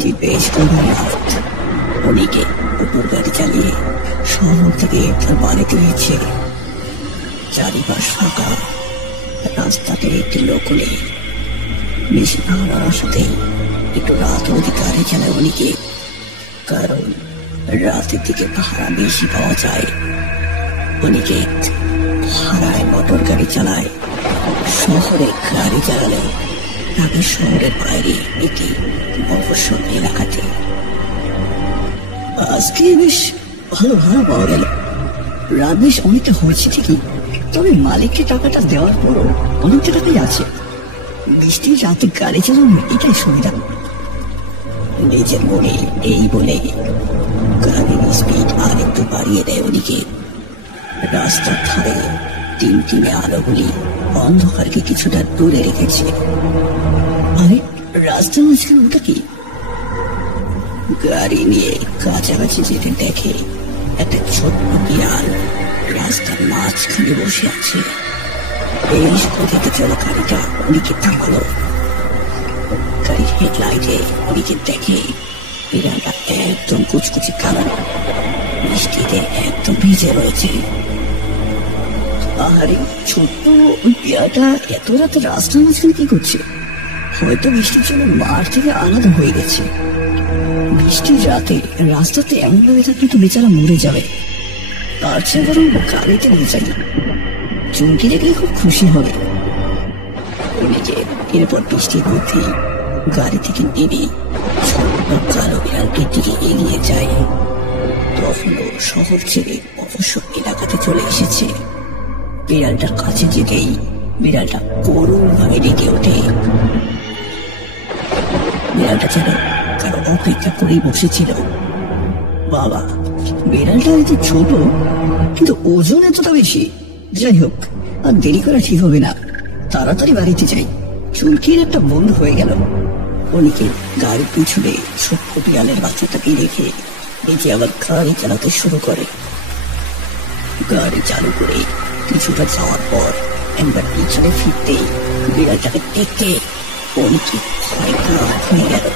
ঠিক বেশ গভীর রাত। অনেকে উপর গাড়ি চালিয়ে শহর থেকে তার বাড়িতে ফিরছে। চারিপাশ ফাঁকা, রাস্তাতে একটি লোক নেই। বেশি ভাড়ার সাথে একটু রাত অবধি গাড়ি চালায় অনেকে, কারণ রাতের দিকে ভাড়া বেশি পাওয়া যায়। অনেকে ভাড়ায় মোটর গাড়ি চালায়। শহরে গাড়ি চালালে তাকে শহরের বাইরে একটি মফস্বল এলাকাতে। আজকে বেশ ভালো ভাড়া পাওয়া গেল। রাত বেশ অনেকটা হয়েছে ঠিকই, তবে মালিককে টাকাটা দেওয়ার পরও অনেকটা টাকাই আছে। বৃষ্টির রাতে গাড়ি চালানো এটাই সুবিধা। নিজের মনে এই বলে গাড়ির স্পিড আর একটু বাড়িয়ে দেয় ওদিকে। রাস্তার ধারে টিমটিমে আলোগুলি অন্ধকারকে কিছুটা দূরে রেখেছে। আরে রাস্তার মাঝখানে ওটা কি? গাড়ি নিয়ে কাছাকাছি যেতে দেখে একটা ছোট্ট বিড়াল রাস্তার মাঝখানে বসে আছে। বেশ গতিতে চলা গাড়িটা ওদিকে থামালো। গাড়ির হেডলাইটে ওদিকে দেখে বিড়ালটা একদম কুচকুচি কালো, বৃষ্টিতে একদম ভিজে রয়েছে। আরে ছোট্ট ওই বিড়ালটা এত রাতে রাস্তার মাঝখানে কি করছে? হয়তো বৃষ্টির জন্য মাঠ থেকে আলাদা হয়ে গেছে। বৃষ্টির রাতে রাস্তাতে এমন ভাবে থাকলে তো বেচারা মরে যাবে। তার চেয়ে বরং গাড়িতে নিয়ে যাই, চুমকি দেখলে খুব খুশি হবে। এরপর বৃষ্টির মধ্যে গাড়ি থেকে নেমে ছোট্ট কালো বিড়ালটির দিকে এগিয়ে যায়। তখনও শহর ছেড়ে অবসর এলাকাতে চলে এসেছে। বিড়ালটার কাছে যেতেই বিড়ালটা করুণ ভাবে ডেকে ওঠে। বিড়ালটা যেন কারো অপেক্ষা করেই বসেছিল। বাবা, বিড়ালটা হয়তো ছোট, কিন্তু ওজন এতটা বেশি। যাই হোক, আর দেরি করা ঠিক হবে না, তাড়াতাড়ি বাড়িতে যাই। চুলকির একটা বন্ধ হয়ে গেল। অনেকে গাড়ির পিছনে ছোট্ট বিড়ালের বাচ্চাটাকে রেখে নিজে আবার গাড়ি চালাতে শুরু করে। গাড়ি চালু করে কিছুটা যাওয়ার পর একবার পিছনে ফিরতেই বিড়ালটাকে দেখতে অনেকে ভয় হয়ে গেল।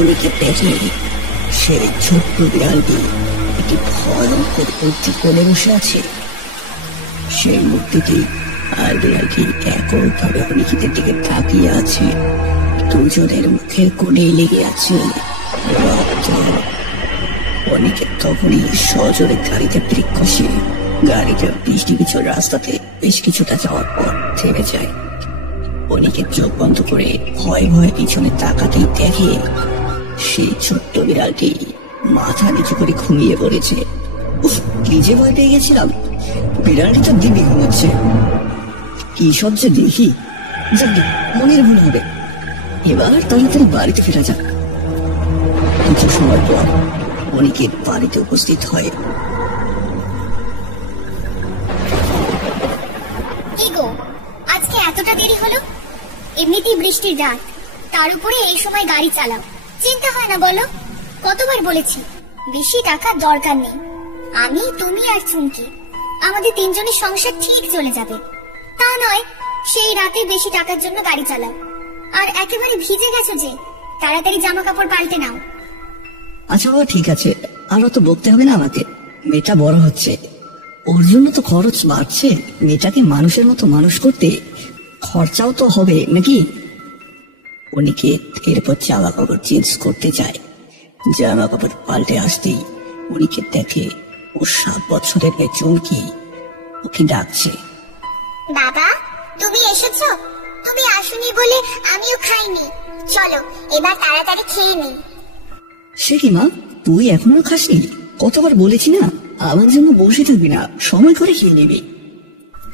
অনেকে দেখে সে ছোট্ট বিড়ালটি একটি ভয়ঙ্কর মূর্তি কোণে বসে আছে। সেই মূর্তিটি আর বিড়ালটি একইভাবে অনেকেদের দিকে তাকিয়ে আছে। দুজনের মুখের কোণে লেগে আছে রক্ত। অনেকে তখনই সজোরে গাড়িতে ব্রেক কষে গাড়িটা বৃষ্টি পিছল রাস্তাতে বেশ কিছুটা যাওয়ার পর থেমে যায়। অনেকে চোখ বন্ধ করে ভয়ে ভয়ে পিছনে তাকাতেই দেখে সেই ছোট্ট বিড়ালটি মাথা নিচু করে ঘুমিয়ে পড়েছে। উফ, কি যে ভয় পেয়ে গেছিলাম। বিড়ালটি তো দিব্যি ঘুমোচ্ছে। কি সব যে দেখি, যাক মনের ভুল হবে। এবার তাড়াতাড়ি বাড়িতে ফেরা যাক। কিছু সময় পর অনেকে বাড়িতে উপস্থিত হয়। কি গো, আজকে এতটা দেরি হলো? এমনিতেই বৃষ্টির রাত, তার উপরে এই সময় গাড়ি চালাও, চিন্তা হয় না বলো? কতবার বলেছি বেশি টাকা দরকার নেই। আমি, তুমি আর চুমকি, আমাদের তিনজনের সংসার ঠিক চলে যাবে। তা নয় সেই রাতে বেশি টাকার জন্য গাড়ি চালাও। আর একেবারে ভিজে গেছো যে, তাড়াতাড়ি জামা কাপড় পাল্টে নাও। আচ্ছা বাবা, ঠিক আছে, আর তো বলতে হবে না আমাকে। মেয়েটা বড় হচ্ছে, ওর জন্য তো খরচ বাড়ছে। মেয়েটাকে মানুষের মতো মানুষ করতে খরচাও তো হবে নাকি? অনেকে এরপর জামা কাপড় চেঞ্জ করতে যায়। জামা কাপড় পাল্টে আসতেই অনেকে দেখে ও 7 বছরের মেয়ে চুমকি ওকে ডাকছে। বাবা, তুমি এসেছো? তুমি আসুনি বলে আমিও খাইনি। চলো এবার তাড়াতাড়ি খেয়ে নিই। সে কি মা, তুই এখনো খাসনি? কতবার বলেছি না আমার জন্য বসে থাকবি না, সময় করে খেয়ে নিবি।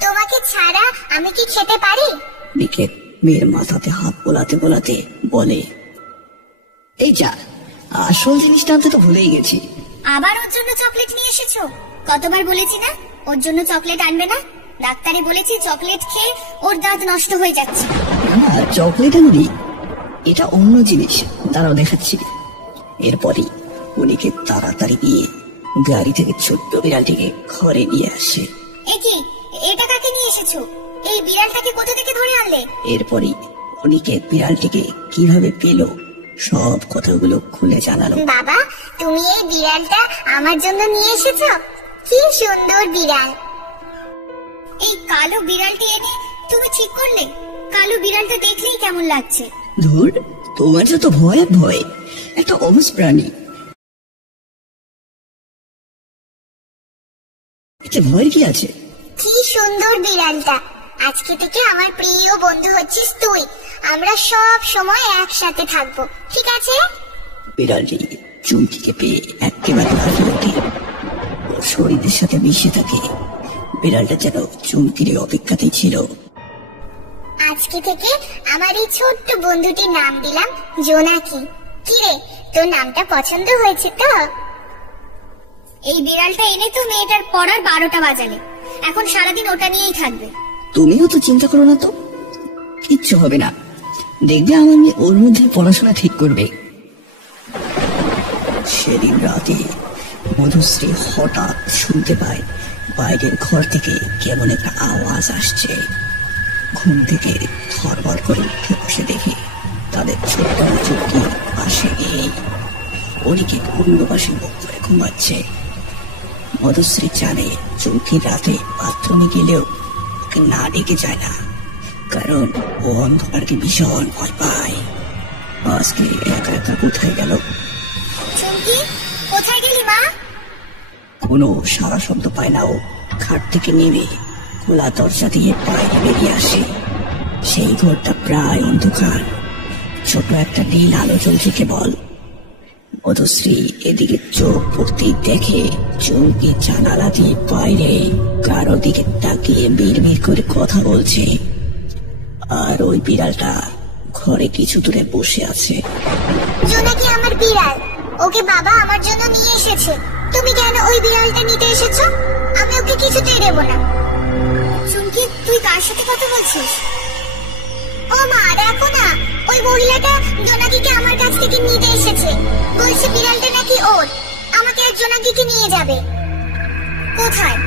তোমাকে ছাড়া আমি কি খেতে পারি? নিকেত মেয়ের মাথাতে হাত বোলাতে বোলাতে বলে, এই যা, আসল জিনিসটা আনতে তো ভুলেই গেছি। আবার ওর জন্য চকলেট নিয়ে এসেছো? কতবার বলেছি না ওর জন্য চকলেট আনবে না? ডাক্তারে বলেছি চকলেট খেয়ে ওর দাঁত নষ্ট হয়ে যাচ্ছে। না, চকলেট আনবি, এটা অন্য জিনিস, দাঁড়াও দেখাচ্ছি। এরপরই উনিকে তাড়াতাড়ি গিয়ে গাড়ি থেকে ছোট্ট বিড়ালটিকে ঘরে নিয়ে আসে। একি, এটা কাকে নিয়ে এসেছো? এই বিড়ালটাকে কোথা থেকে ধরে আনলে? এরপরই উনিকে বিড়ালটিকে কিভাবে পেল সব কথাগুলো খুলে জানালো। বাবা, তুমি এই বিড়ালটা আমার জন্য নিয়ে এসেছো? কি সুন্দর বিড়াল! এই কালো বিড়ালটি এনে তুমি ঠিক করলে? কালো বিড়ালটা দেখলেই কেমন লাগছে। ধুর, তোমার যত ভয় ভয়, একটা অবুঝ প্রাণী, এতে ভয়ের কি আছে? কি সুন্দর বিড়ালটা! আজকে থেকে আমার প্রিয় বন্ধু হচ্ছিস তুই। আমরা সব সময় একসাথে থাকবো, ঠিক আছে? বিড়ালটি চুমকিকে পেয়ে একেবারে ভালো ওঠে, ওর শরীরের সাথে মিশে থাকে। বিড়ালটা যেন চুমকির অপেক্ষাতেই ছিল। আজকে থেকে আমার এই ছোট্ট বন্ধুটির নাম দিলাম জোনাকি। কিরে, তোর নামটা পছন্দ হয়েছে তো? এই বিড়ালটা এনে তো মেয়েটার পড়ার 12টা বাজালে। এখন সারাদিন ওটা নিয়েই থাকবে। তুমিও তো চিন্তা করো না তো, কিচ্ছু হবে না। দেখবে আমার মেয়ে ওর মধ্যে পড়াশোনা ঠিক করবে। সেদিন রাতে মধুশ্রী হঠাৎ শুনতে পায় বাইরের ঘর থেকে কেমন একটা আওয়াজ আসছে। ঘুম থেকে ধরবর করে উঠে বসে দেখে তাদের ছোট্ট চুটকি পাশে নেই। অনেকে অন্য পাশে মুখ করে ঘুমাচ্ছে। মধুশ্রী জানে চৌকির রাতে বাথরুমে গেলেও ওকে না ডেকে যায় না, কারণ ও অন্ধকারকে ভীষণ ভয় পায়। আজকে একা একা কোথায় গেল? চুমকি, কোথায় গেলি মা? কোনো সারা শব্দ পায় না। ও খাট থেকে নেমে খোলা দরজা দিয়ে বাইরে বেরিয়ে আসে। সেই ঘরটা প্রায় অন্ধকার, ছোট একটা নীল আলো জ্বলছে কেবল। মধুশ্রী এদিকে চোখ পড়তেই দেখে চুমকি জানালা দিয়ে বাইরে কারো দিকে তাকিয়ে বিড়বিড় করে কথা বলছে। আর ওই বিড়ালটা ঘরে কিছু দূরে বসে আছে। জোনাকি আমার বিড়াল, ওকে বাবা আমার জন্য নিয়ে এসেছে। তুমি কেন ওই বিড়ালটা নিতে এসেছো? আমি ওকে কিছুতেই দেব না। চুমকি, তুই কার সাথে কথা বলছিস? ও মা, দেখো না, ওই মহিলাটা জোনাকিকে আমার কাছ থেকে নিতে এসেছে। বলছে বিড়ালটা নাকি ওর, আমাকে আর জোনাকিকে নিয়ে যাবে। কোথায়?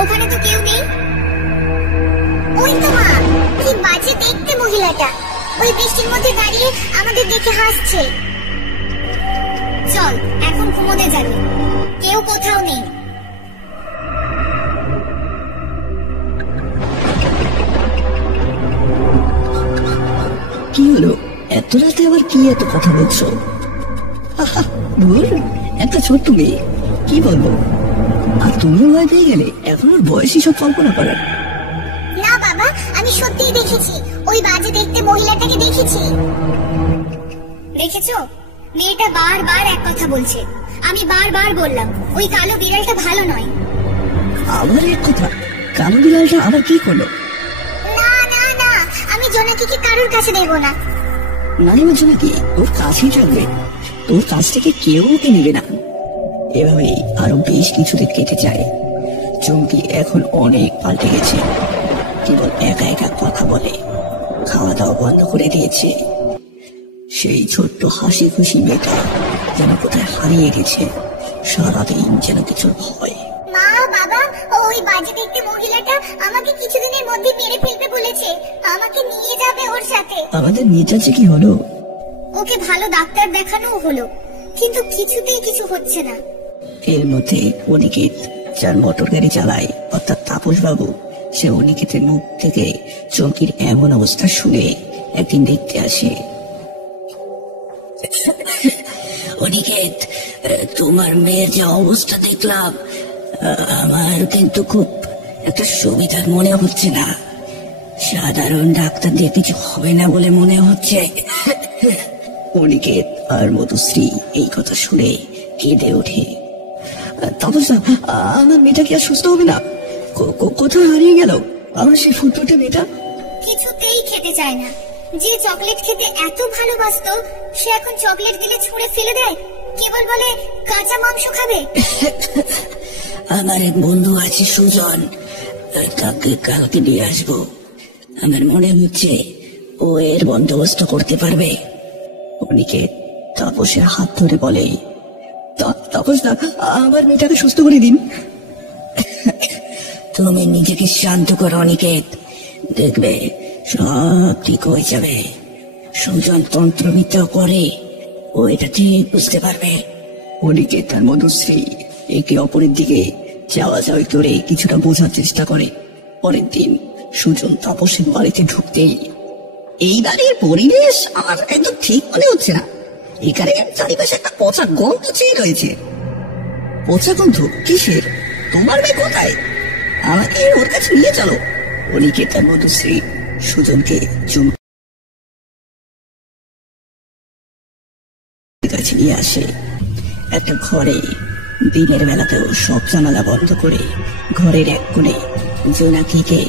ওখানে তো কেউ নেই। ওই তো মা, কি বাজে দেখতে মহিলাটা। ওই বৃষ্টির মধ্যে দাঁড়িয়ে আমাদের দেখে হাসছে। চল এখন ঘুমোতে যাবি, কেউ কোথাও নেই। কি হলো, এত রাতে আবার কি এত কথা বলছো? ধুর, একটা ছোট্ট মেয়ে, কি বলবো। আর তুমিও ভয় পেয়ে গেলে? এখন ওর বয়সী সব কল্পনা করার। না বাবা, আমি সত্যিই দেখেছি, ওই বাজে দেখতে মহিলাটাকে দেখেছি। দেখেছো? মেয়েটা বারবার এক কথা বলছে। আমি বারবার বললাম ওই কালো বিড়ালটা ভালো নয়। আবার এক কথা? কালো বিড়ালটা আবার কি করলো? না না না, আমি জোনাকিকে কারোর কাছে দেব না। নাই বলছো নাকি? ওর কাছেই থাকবে, তোর কাছ থেকে কেউ ওকে নেবে না। এভাবেই আরো বেশ কিছুদিন কেটে যায়। চুমকি এখন অনেক পাল্টে গেছে। কেবল একা একা কথা বলে, খাওয়া দাওয়া বন্ধ করে দিয়েছে। সেই ছোট্ট হাসি খুশি মেয়েটা যেন কোথায় হারিয়ে গেছে। সারাদিন যেন কিছুর ভয়। মা, বাবা, ওই বাজে দেখতে মহিলাটা আমাকে কিছুদিনের মধ্যে মেরে ফেলবে বলেছে। আমাকে নিয়ে যাবে ওর সাথে। আমাদের মেয়েটাছে কি হলো? ওকে ভালো ডাক্তার দেখানো হলো, কিন্তু কিছুতেই কিছু হচ্ছে না। এর মধ্যে অনিকেত, যার মোটর গাড়ি চালায়, অর্থাৎ তাপস বাবু, সে অনিকেতের মুখ থেকে চৌকির এমন অবস্থা শুনে একদিন দেখতে আসে। অনিকেত, তোমার মেয়ের যে অবস্থা দেখলাম, আমার কিন্তু খুব একটা সুবিধার মনে হচ্ছে না। সাধারণ ডাক্তার দিয়ে কিছু হবে না বলে মনে হচ্ছে। অনিকেত আর মধুশ্রী এই কথা শুনে কেঁদে ওঠে। তাপস, আমার মেয়েটা কি আর সুস্থ হবে না? কোথায় হারিয়ে গেল আমার সেই ফুটফুটে মেয়েটা? কিছুতেই খেতে চায় না। যে চকলেট খেতে এত ভালোবাসতো, সে এখন চকলেট দিলে ছুঁড়ে ফেলে দেয়। কেবল বলে কাঁচা মাংস খাবে। আমার এক বন্ধু আছে সুজন, তাকে কালকে নিয়ে আসবো। আমার মনে হচ্ছে ও এর বন্দোবস্ত করতে পারবে। অনিকেত তাপসের হাত ধরে বলে, তাপস দা, আমার মেয়েটাকে সুস্থ করে দিন। তুমি নিজেকে শান্ত করো অনিকেত, দেখবে সব ঠিক হয়ে যাবে। সুজন তন্ত্রবিদ্যা করে, ও এটা ঠিক বুঝতে পারবে। অনিকেত তার মধুশ্রী একে অপরের দিকে যাওয়া যাওয়া করে কিছুটা বোঝার চেষ্টা করে। পরের দিন সুজন তাপসের বাড়িতে ঢুকতেই, এই বাড়ির পরিবেশ আমার একদম ঠিক মনে হচ্ছে না। এখানে চারিপাশে একটা পচা গন্ধ চেয়ে রয়েছে। পচা গন্ধ কিসের? তোমার মেয়ে কোথায়? আমাকে ওর কাছে নিয়ে চলো। অনিকেত তার মধুশ্রী সুজনকে কাছে নিয়ে আসে একটা ঘরে। দিনের বেলাতেও সব জানালা বন্ধ করে ঘরের এক কোণে জোনাকিকে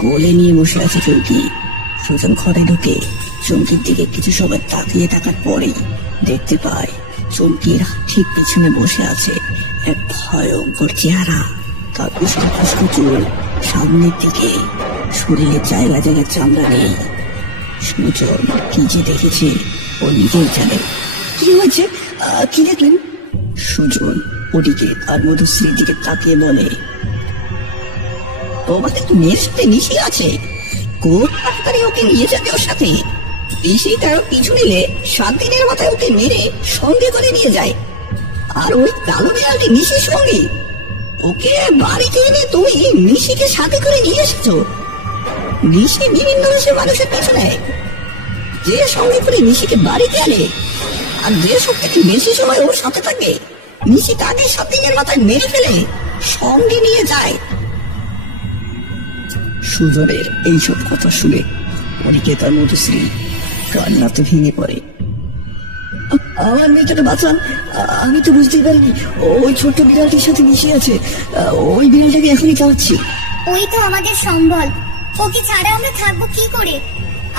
কোলে নিয়ে বসে আছে চৌকি। সুজন ঘরে ঢুকে চৌকির দিকে কিছু সময় তাকিয়ে থাকার পরেই দেখতে পায় চৌকির ঠিক পিছনে বসে আছে এক ভয়ঙ্কর চেহারা। তার উষ্ণ পুষ্প চুল সামনের দিকে, শরীরের জায়গায় জায়গায় চামড়া নেই। সুজন কি যে দেখেছে ও নিজেই জানে। কি হয়েছে? কি দেখলেন? সুজন ওদিকে আর মধুশ্রীর দিকে তাকিয়ে বলে, তোমাদের তো মেয়ের সাথে নিশি আছে। কোন তাড়াতাড়ি ওকে নিয়ে যাবে ওর সাথে। নিশি তার পিছু নিলে 7 দিনের মাথায় ওকে মেরে সঙ্গে করে নিয়ে যায়। আর ওই কালো বিড়ালটি নিশির সঙ্গে। ওকে বাড়িতে এনে তুমি নিশিকে সাথে করে নিয়ে এসেছো। নিশি বিভিন্ন দেশের মানুষের পিছু নেয়। যে সঙ্গে করে নিশিকে বাড়িতে আনে আর যে সব থেকে বেশি সময় ওর সাথে থাকে, নিশি তাকে 7 দিনের মাথায় মেরে ফেলে সঙ্গে নিয়ে যায়। সুজনের এইসব কথা শুনে অনিকেত আর মধুশ্রী কান্নাতে ভেঙে পড়ে। আমার মেয়েটাকে বাঁচান, আমি তো বুঝতেই পারিনি ওই ছোট্ট বিড়ালটির সাথে মিশে আছে। ওই বিড়ালটাকে এখনই চাচ্ছি। ওই তো আমাদের সম্বল, ওকে ছাড়া আমরা থাকবো কি করে?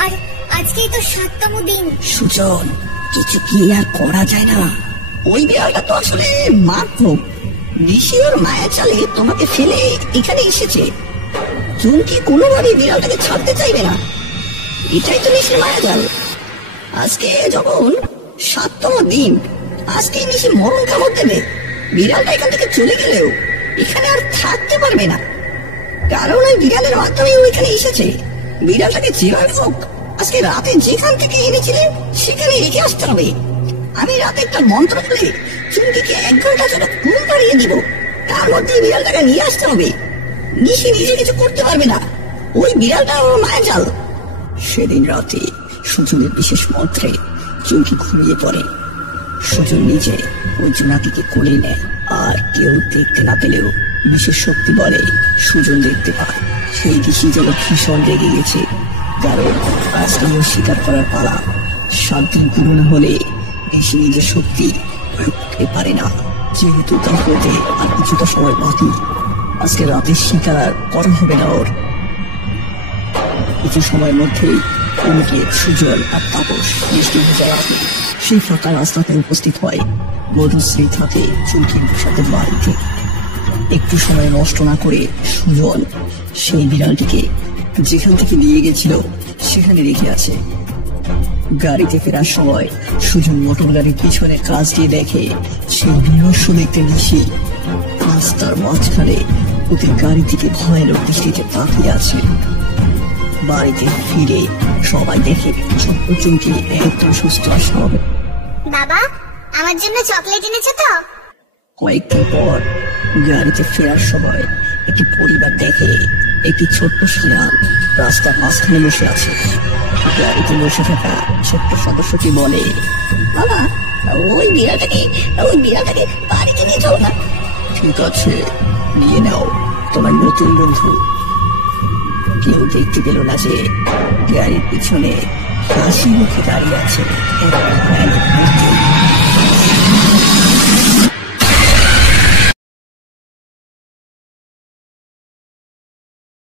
আর আজকেই তো 7তম দিন। সুজন, কিছু কি আর করা যায় না? ওই বিড়ালটা তো আসলে মারফোক। নিশি ওর মায়া চালে তোমাকে ফেলে এখানে এসেছে। চুমকি কোনোভাবেই বিড়ালটাকে ছাড়তে চাইবে না। এটাই তো নিশির মায়া জাল। আজকে যখন 7তম দিন, আজকে নিশি মরণ কামড় দেবে। বিড়ালটা এখান থেকে চলে গেলেও এখানে আর থাকতে পারবে না, কারণ ওই বিড়ালের মাধ্যমে ওইখানে এসেছে। বিড়ালটাকে যেভাবে হোক আজকে রাতে যেখান থেকে এনেছিলেন সেখানে রেখে আসতে হবে। আমি রাতে একটা মন্ত্র বলে চুমকিকে 1 ঘন্টা জন্য ঘুম পাড়িয়ে দিব। তার মধ্যে বিড়ালটাকে নিয়ে আসতে হবে। নিশি নিজে কিছু করতে পারবে না। ওই বিড়ালটা ওর মায়া জাল। সেদিন রাতে সুজনের বিশেষ মন্ত্রে চুমকি ঘুমিয়ে পড়ে। সুজন নিজে ওই জোনাকিকে কোলে নেয়। আর কেউ দেখতে না পেলেও বিশেষ শক্তি বলে সুজন দেখতে পায়। সেই দিশি যেন ভীষণ রেগে গেছে, কারণ আজকেও স্বীকার করার পালা। 7 দিন পুরনো হলে বেশি নিজের শক্তি প্রয়োগ করতে পারে না। যেহেতু তার হতে আর কিছুটা সময় বাকি, আজকে রাতের শিকার আর করা হবে না ওর। কিছু সময়ের মধ্যেই অনিকেত, সুজন আর তাপস বৃষ্টি ভেজা রাতে সেই ফাঁকা রাস্তাতে উপস্থিত হয়। মধুশ্রী থাকে চুমকির সাথে বাড়িতে। একটু সময় নষ্ট না করে সুজন সেই বিড়ালটিকে যেখান থেকে নিয়ে গেছিল সেখানে রেখে আছে। গাড়িতে ফেরার সময় সুজন মোটর গাড়ির পিছনে কাজ দিয়ে দেখে সেই বিমর্ষ দেখতে নিশি রাস্তার মাঝখানে ওদের গাড়ি থেকে ভয়ানক দৃষ্টিতে তাকিয়ে আছে। বাড়িতে ফিরে সবাই দেখে ছোট্ট চুমকি একদম সুস্থ আর স্বাভাবিক। বাবা, আমার জন্য চকলেট এনেছো তো? কয়েকদিন পর গাড়িতে ফেরার সময় একটি পরিবার দেখে একটি ছোট্ট শিয়াল রাস্তার মাঝখানে বসে আছে। গাড়িতে বসে থাকা ছোট্ট সদস্যটি বলে, বাবা, ওই বিড়ালটাকে বাড়িতে নিয়ে যাও না। ঠিক আছে, নিয়ে নাও তোমার নতুন বন্ধু। কেউ দেখতে পেল না যে গাড়ির পিছনে হাসি মুখে দাঁড়িয়ে আছে এক ভয়ানক মূর্তি।